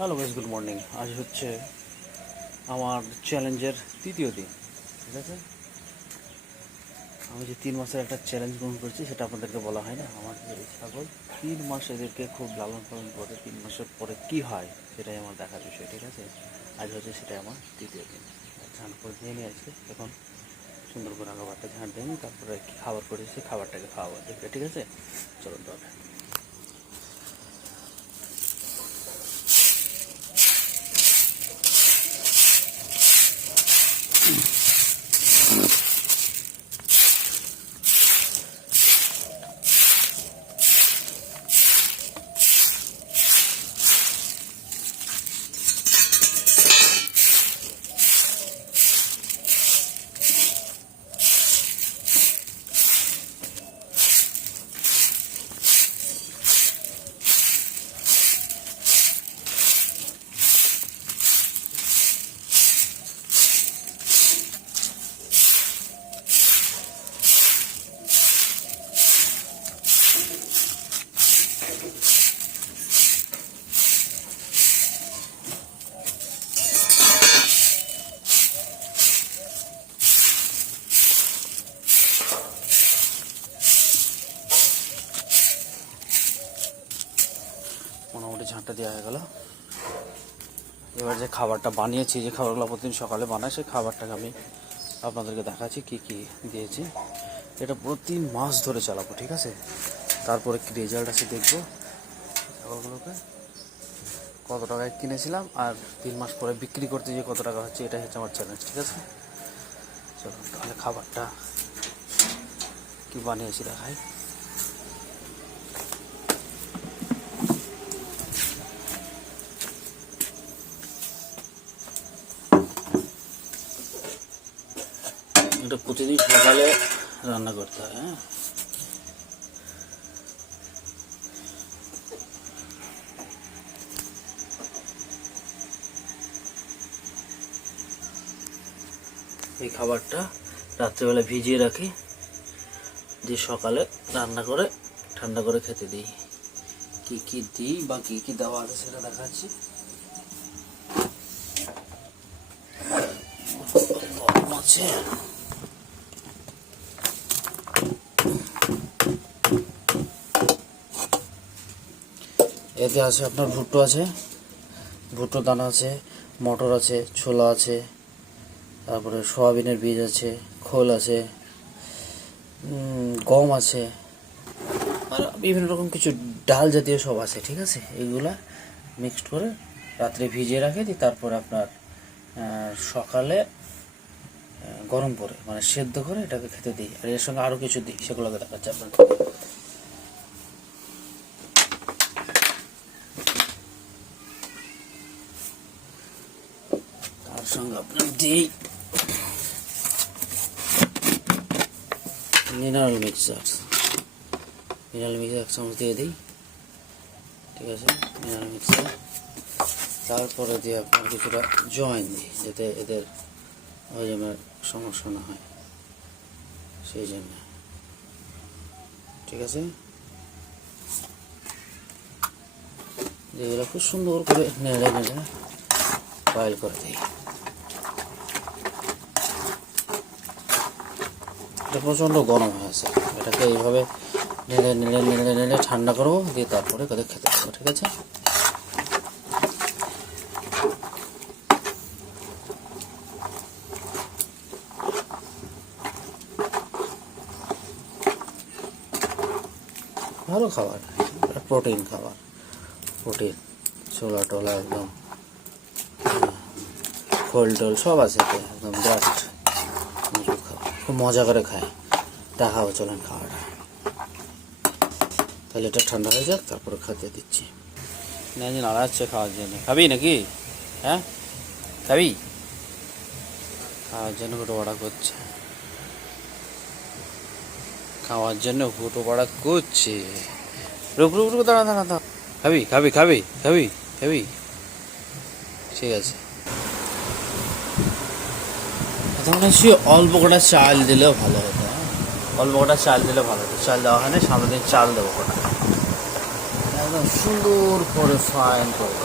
Hello guys, good morning. আজ হচ্ছে আমার চ্যালেঞ্জের তৃতীয় দিন। ঠিক আছে, আমি যে 3 মাসের একটা চ্যালেঞ্জ গ্রহণ করছি সেটা আপনাদেরকে বলা হয় না। আমার যে ছাগল 3 মাস এদেরকে খুব লালন পালন করে 3 মাসের পরে কি হয় সেটাই আমার দেখার বিষয়। ঠিক আছে, আজ হচ্ছে সেটাই আমার তৃতীয় দিন। ঝাঁট করে দিয়ে নিয়ে আসছে, এখন সুন্দর করে খাবারটা ঝাঁট দিয়ে নিই, তারপরে কি খাবার করেছি খাবারটাকে খাওয়াবো দেখবে। ঠিক আছে, চলুন তবে। মোটামুটি ঝাঁটটা দেওয়া হয়ে গেল। এবার যে খাবারটা বানিয়েছি, যে খাবারগুলো প্রতিদিন সকালে বানাই, সেই খাবারটাকে আমি আপনাদেরকে দেখাচ্ছি কী কী দিয়েছি। এটা পুরো 3 মাস ধরে চালাবো। ঠিক আছে, তারপরে কি রেজাল্ট আছে দেখবো। খাবারগুলোকে কত টাকায় কিনেছিলাম আর 3 মাস পরে বিক্রি করতে গিয়ে কত টাকা হচ্ছে, এটাই হচ্ছে আমার চ্যালেঞ্জ। ঠিক আছে, চলুন তাহলে খাবারটা কি বানিয়েছি দেখাই। এটা প্রতিদিন সকালে রান্না করতে হয়। হ্যাঁ, এই খাবারটা রাত্রেবেলা ভিজিয়ে রাখি, দিয়ে সকালে রান্না করে ঠান্ডা করে খেতে দিই। কি কি দিই বা কি কি দেওয়া আছে সেটা দেখাচ্ছি। গরম আছে, এতে আছে আপনার ভুট্টো আছে, ভুট্টো দানা আছে, মটর আছে, ছোলা আছে, তারপরে সয়াবিনের বীজ আছে, খোল আছে, গম আছে, আর বিভিন্ন রকম কিছু ডাল জাতীয় সব আছে। ঠিক আছে, এইগুলা মিক্সড করে রাত্রে ভিজিয়ে রাখে দিই, তারপরে আপনার সকালে গরম করে মানে সেদ্ধ করে এটাকে খেতে দিই। আর এর সঙ্গে আরও কিছু দিই, সেগুলোকে দেখাচ্ছি আপনার। তার সঙ্গে আপনার দিই মিনারেল মিক্সার। মিনারেল মিক্সার 1 চামচ দিয়ে দিই। ঠিক আছে, মিনারেল মিক্সার। তারপরে দিয়ে আপনার কিছুটা জয়েন দিই, যাতে এদের হজমের সমস্যা না হয়, সেই জন্য। ঠিক আছে, যেগুলো খুব সুন্দর করে নেড়ে নেড়ে বয়েল করে দিই। এটা প্রচণ্ড গরম হয়ে আছে, এটাকে এইভাবে নেড়ে নেড়ে নেড়ে নেড়ে ঠান্ডা করবো, দিয়ে তারপরে করে খেতে দেবো। ঠিক আছে, ভালো খাবার, প্রোটিন খাবার, প্রোটিন, ছোলা টোলা একদম, খোল টোল সব আছে, একদম জাস্ট মজুদ খাবার, খুব মজা করে খায়। দেখাবো, চলেন খাওয়াটা। তাহলে এটা ঠান্ডা হয়ে যাক, তারপরে খেতে দিচ্ছি। নাজি নাড়াচ্ছে খাওয়ার জন্য। খাবি নাকি? হ্যাঁ খাবি? খাওয়ার জন্য ফুটো পাড়া করছে, খাওয়ার জন্য ফুটো পাড়া করছে। রুক রুক রুক, দাঁড়া দাঁড়া দাঁড়া। খাবি খাবি খাবি খাবি খাবি? ঠিক আছে, তাহলে সে অল্প কটা চাল দিলেও ভালো হতো। অল্প কটা চাল দিলে ভালো হতো। চাল দেওয়া হয় না, সামনে দিন চাল দেবো কটা, একদম সুন্দর করে ফাইন করবো।